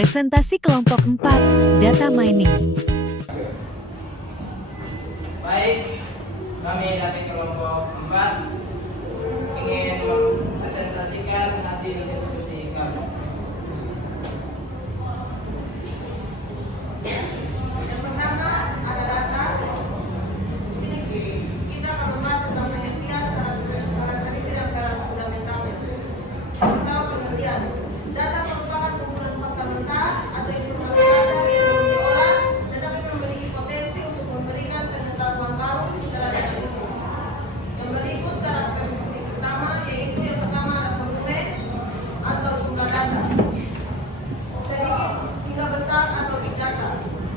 Presentasi kelompok 4, Data Mining. Baik, kami dari kelompok 4 ingin mempresentasikan hasil diskusi kami. Yang pertama ada data. Di sini kita akan membahas tentang pengertian karakteristik dan karakter fundamentalnya. Pertama, pengertian. Data merupakan kumpulan fakta mentah atau informasi dasar yang belum diolah tetapi memiliki potensi untuk memberikan pengetahuan baru setelah dianalisis. Yang berikut karakteristik pertama yaitu yang pertama ada volume atau jumlah data. Sedikit hingga besar atau big data.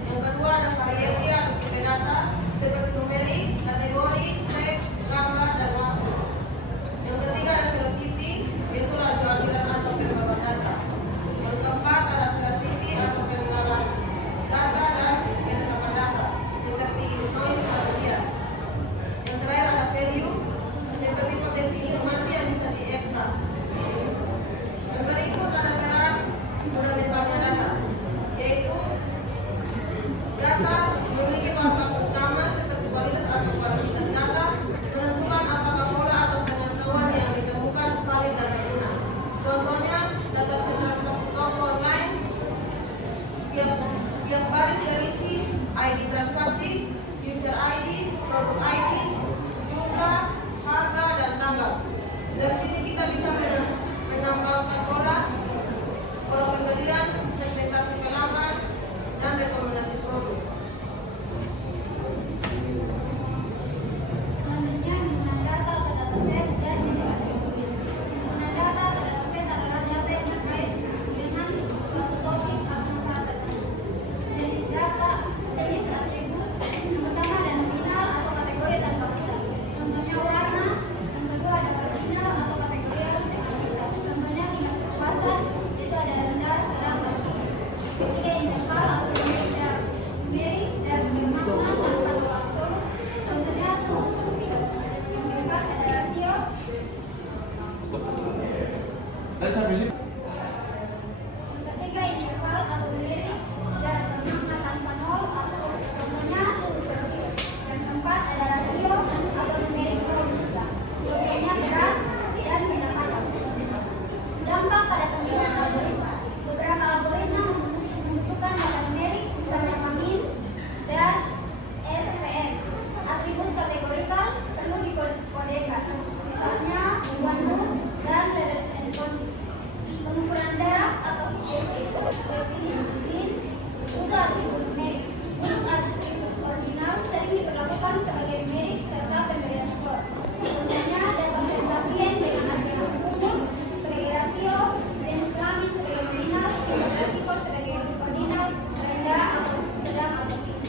Yang kedua ada variety atau tipe data seperti numerik, kategori, teks, gambar, dan waktu. Yang ketiga ada velocity, yaitu laju aliran atau pembaruan data. Yang keempat ada velocity atau penggunaan data dan penetapan data seperti noise atau bias. Yang terakhir ada value, seperti potensi informasi yang bisa diekstrak. Yang berikut ada peran fundamentalnya data, yaitu data memiliki faktor utama seperti kualitas atau kuantitas data, menentukan apakah pola atau pengetahuan yang ditemukan valid dan berguna. Contohnya, data transaksi toko online, tiap baris berisi ID transaksi, user ID, produk ID, jumlah, harga, dan tanggal. Dari sini kita bisa menambahkan pola pembelian, segmentasi pelanggan, dan rekomendasi produk. Selanjutnya dengan data atau dataset dan jenis atribut. Dengan data atau dataset adalah data yang terkait dengan suatu topik atau masalah tertentu. Jenis data, jenis atribut, yang pertama ada nominal atau kategori tanpa kita. Contohnya warna, yang kedua ada ordinal atau kategori yang kita. Contohnya tingkat kepuasan, itu ada rendah, sedang, dan tinggi. Ketiga interval atau numerik dan bermakna tanpa nol absolut. Contohnya suku. Yang keempat ada rasio. Yang ketiga interval atau numerik dan bermakna tanpa nol absolut. Contohnya suku Celsius. Yang keempat ada rasio atau numerik probabilitas. Contohnya berat dan pendapatan. Dampak pada penggunaan algoritma. Beberapa algoritma membutuhkan data numerik, misalnya K-means dan SPM. Atribut kategorikal perlu dikodekan, misalnya one root dan level endpoint. Pengukuran jarak atau definition untuk atribut numerik. Untuk atribut ordinal sering diperlakukan sebagai numerik serta pemberian skor. Contohnya data pasien dengan atribut umur sebagai rasio, jenis kelamin sebagai nominal, tingkat resiko sebagai ordinal, rendah atau sedang atau tinggi.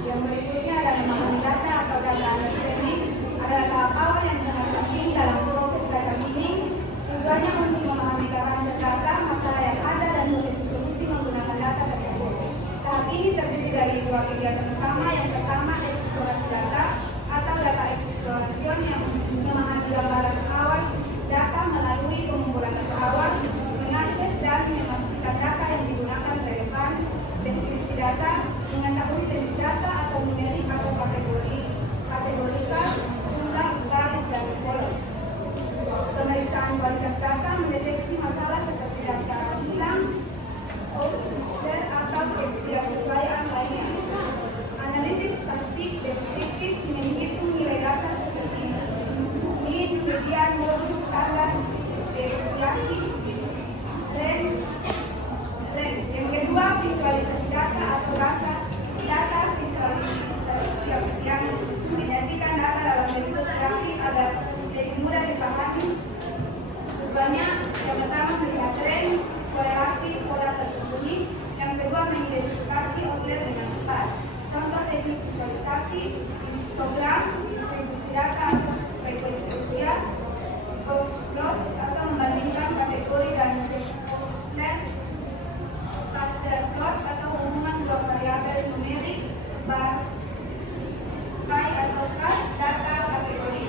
Yang berikutnya adalah memahami data atau data understanding adalah tahap awal yang sangat penting dalam proses data mining. Tujuannya untuk memahami karakter data, masalah yang ada, dan potensi solusi menggunakan data tersebut. Tahap ini terdiri dari dua kegiatan utama. Yang pertama, eksplorasi data atau data exploration yang memahami gambaran awal data melalui pengumpulan data awal, menganalisis dan memastikan data yang digunakan relevan, deskripsi data, mengetahui jenis data atau numerik atau kategorikal, jumlah, baris, dan kolom. Pemeriksaan kualitas data mendeteksi masalah seperti data hilang, outlier atau ketidaksesuaian lainnya. Analisis statistik deskriptif menghitung nilai dasar seperti mean, median, modus, standar, deviasi, range. Yang kedua, visualisasi data atau data visualisasi yang menyajikan data dalam bentuk grafik agar lebih mudah dipahami. Tujuannya yang pertama melihat tren, korelasi, pola tersembunyi. Yang kedua mengidentifikasi outlier dengan tepat. Contoh teknik visualisasi, histogram, distribusi data, frekuensi usia, box plot, atau membandingkan kategori dan net scatter plot atau hubungan dua variabel numerik, bar, pie atau cut data kategori.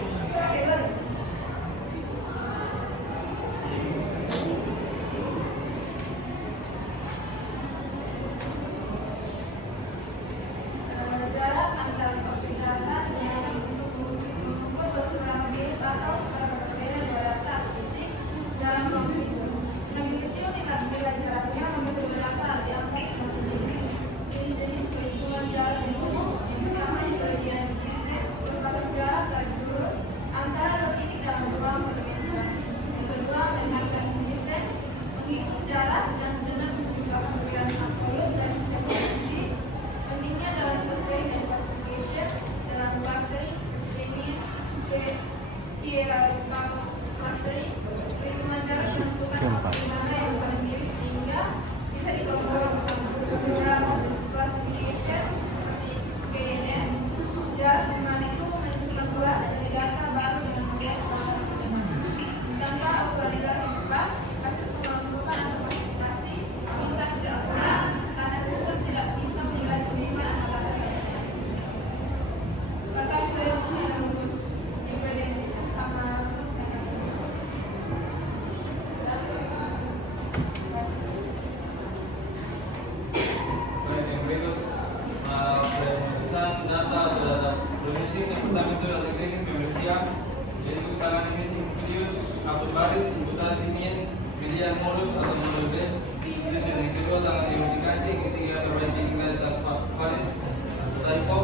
harus imputasi min, pilihan modus atau modus base. Terus yang kedua tanggal verifikasi, ketiga perbaikan data valid atau typo.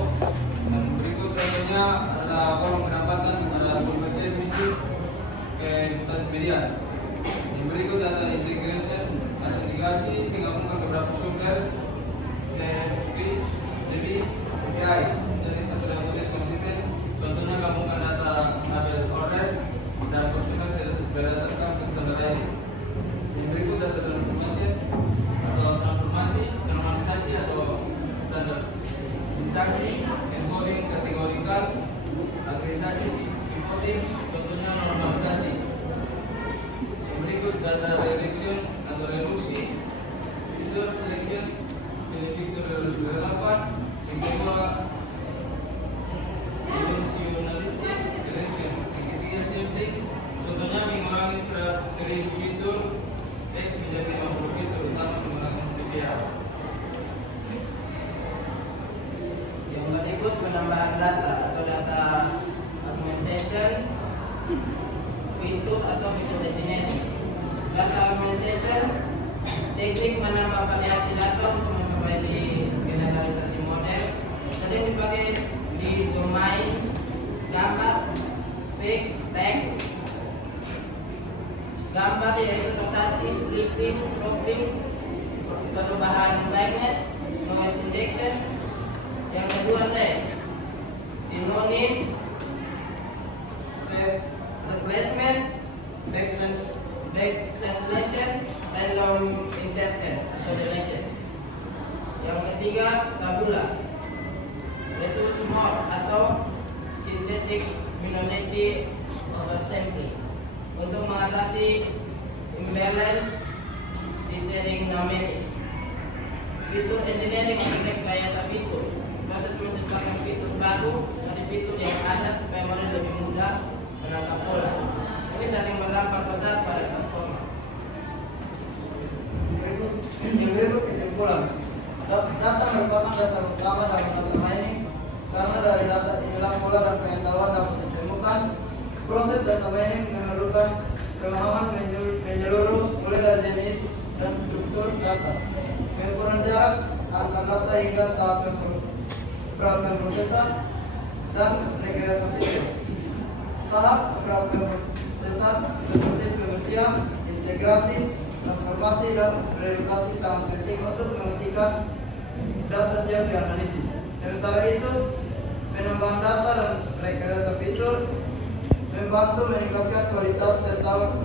Dan berikut contohnya adalah kolom pendapatan pada konversi misi ke imputasi pilihan. Yang berikut data integrasi digabungkan beberapa sumber CSV, DB, API dari satu database konsisten. Contohnya gabungkan data label orders dan konsumen berdasarkan standardisasi. Yang berikut data transformasi atau normalisasi atau standarisasi, encoding kategorikal, agregasasi, pivoting, contohnya normalisasi. Yang berikut data redirection atau reduksi, fitur selection, fitur relevan. Yang kedua dimensionality selection. Yang ketiga sampling, contohnya mengurangi 100 fitur X menjadi 50 fitur utama menggunakan VBA. Yang berikut penambahan data atau data augmentation, fitur atau fitur engineering. Data augmentation, teknik menambah variasi data untuk memperbaiki generalisasi model. Sering dipakai di domain, gambar, spek, teks, gambar yaitu rotasi, flipping, cropping, perubahan brightness, noise injection. Yang kedua teks, sinonim, replacement, back translation, dan long insertion atau deletion. Yang ketiga tabula, yaitu small atau synthetic minority oversampling untuk mengatasi imbalance dithering numeric. Fitur engineering arsitek rekayasa fitur, proses menciptakan fitur baru dari fitur yang ada supaya model lebih mudah menangkap pola. Ini saling berdampak besar pada performa. Yang berikut kesimpulan. Data merupakan dasar utama dalam data mining karena dari data inilah pola dan pengetahuan dapat ditemukan. Proses data mining memerlukan pemahaman menyeluruh mulai dari jenis dan struktur data, pengukuran jarak antar data hingga tahap pemrosesan dan regresi fitur. Tahap pemrosesan seperti pembersihan, integrasi, transformasi, dan reedukasi sangat penting untuk memastikan data siap dianalisis. Sementara itu, penambahan data dan rekayasa fitur membantu meningkatkan kualitas serta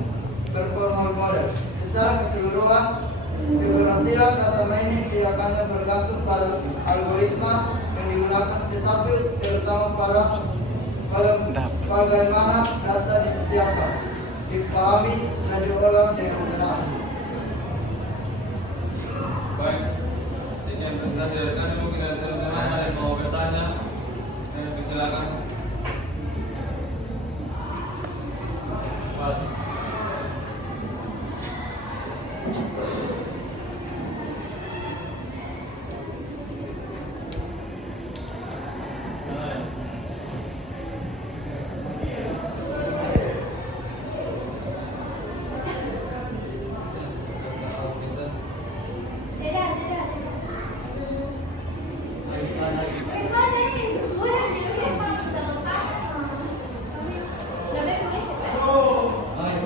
performa model. Secara keseluruhan, keberhasilan data mining tidak hanya bergantung pada algoritma yang digunakan, tetapi terutama pada bagaimana data disiapkan, dipahami, dan diolah dengan benar. Baik, sekian presentasi dari kami. Mungkin ada teman-teman yang mau bertanya, silakan. Mas.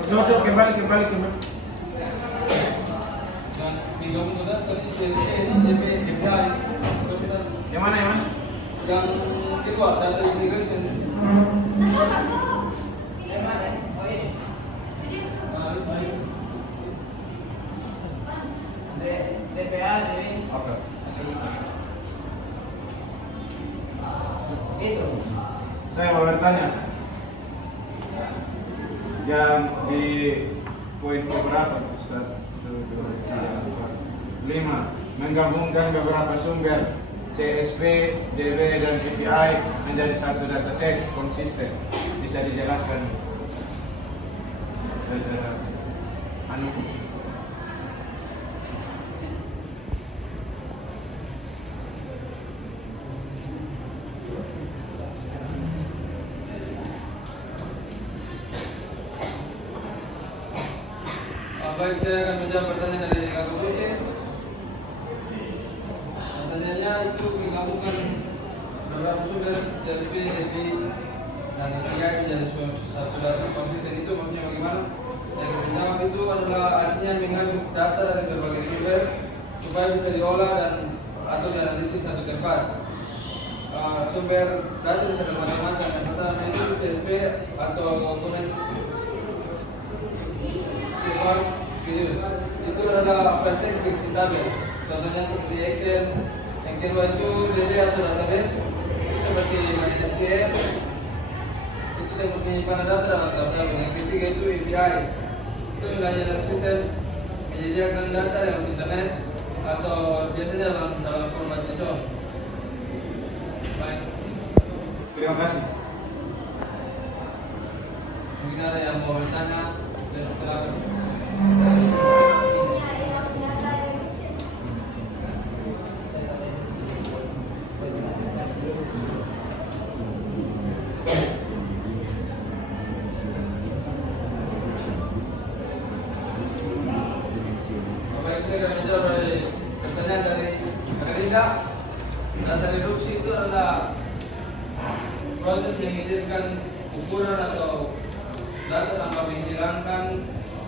Cocok kembali. Dan digabung dengan tadi CSV, DB, API. Yang mana? Yang kedua data integration. Yang mana? Oh ini. DPA jadi. Oke. Itu. Saya mau bertanya. Yang di poin keberapa? 1, 2, 3, 4, 5 menggabungkan beberapa sumber CSV, DB, dan API menjadi satu dataset konsisten. Bisa dijelaskan? Baik, saya akan menjawab pertanyaan dari Kak Buce. Pertanyaannya itu menggabungkan beberapa sumber CSP, CP, dan IPI menjadi satu data konsisten itu maksudnya bagaimana? Yang menjawab itu adalah artinya mengambil data dari berbagai sumber supaya bisa diolah dan atau dianalisis satu tempat. Sumber data bisa bermacam-macam. Yang pertama itu CSV atau komponen videos. Itu adalah konteks berisi tabel. Contohnya seperti Excel. Yang kedua itu DB atau database. Itu seperti MySQL. Itu tempat penyimpanan data dalam tabel. Yang ketiga itu API. Itu wilayah dari sistem menyediakan data lewat internet atau biasanya dalam format JSON. Baik. Terima kasih. Mungkin ada yang mau bertanya, dan silakan. Baik, saya akan menjawab dari pertanyaan dari Rinda. Data reduksi itu adalah proses mengizinkan ukuran atau data tanpa menghilangkan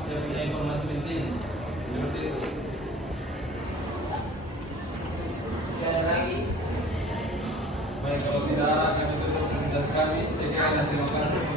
yang punya informasi penting seperti itu. Sekali lagi. Baik, kalau tidak kami tutup presentasi kami. Saya kira terima kasih.